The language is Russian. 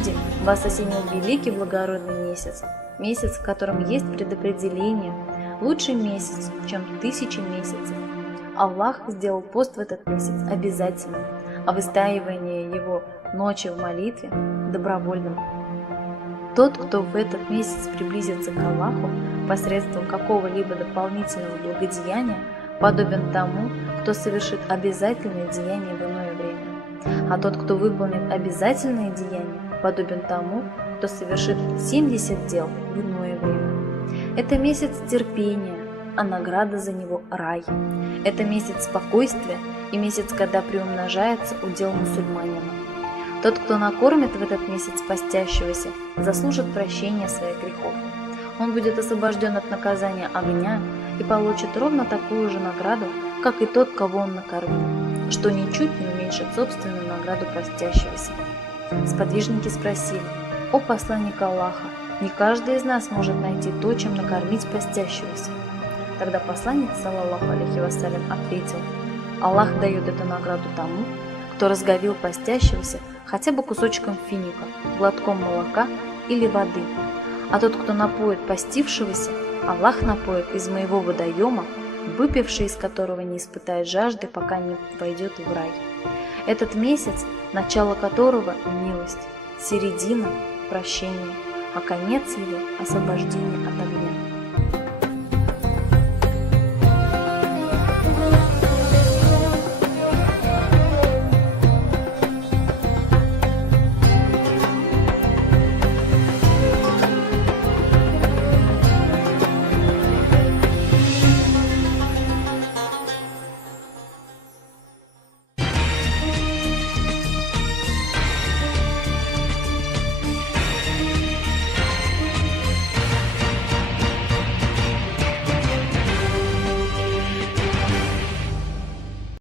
люди, вас осенил великий благородный месяц, месяц, в котором есть предопределение, лучший месяц, чем 1000 месяцев. Аллах сделал пост в этот месяц обязательным, а выстаивание его ночи в молитве добровольным. Тот, кто в этот месяц приблизится к Аллаху посредством какого-либо дополнительного благодеяния, подобен тому, кто совершит обязательное деяние в иное время. А тот, кто выполнит обязательное деяние, подобен тому, кто совершит 70 дел в иное время. Это месяц терпения, а награда за него – рай. Это месяц спокойствия и месяц, когда приумножается удел мусульманина. Тот, кто накормит в этот месяц постящегося, заслужит прощения своих грехов. Он будет освобожден от наказания огня и получит ровно такую же награду, как и тот, кого он накормил, что ничуть не уменьшит собственную награду постящегося. Сподвижники спросили: «О посланник Аллаха, не каждый из нас может найти то, чем накормить постящегося». Тогда посланник, саллаллаху алейхи вассалям, ответил: «Аллах дает эту награду тому, кто разговил постящегося хотя бы кусочком финика, глотком молока или воды. А тот, кто напоит постившегося, Аллах напоит из моего водоема, выпивший из которого не испытает жажды, пока не войдет в рай». Этот месяц, начало которого – милость, середина – прощение, а конец его – освобождение от огня.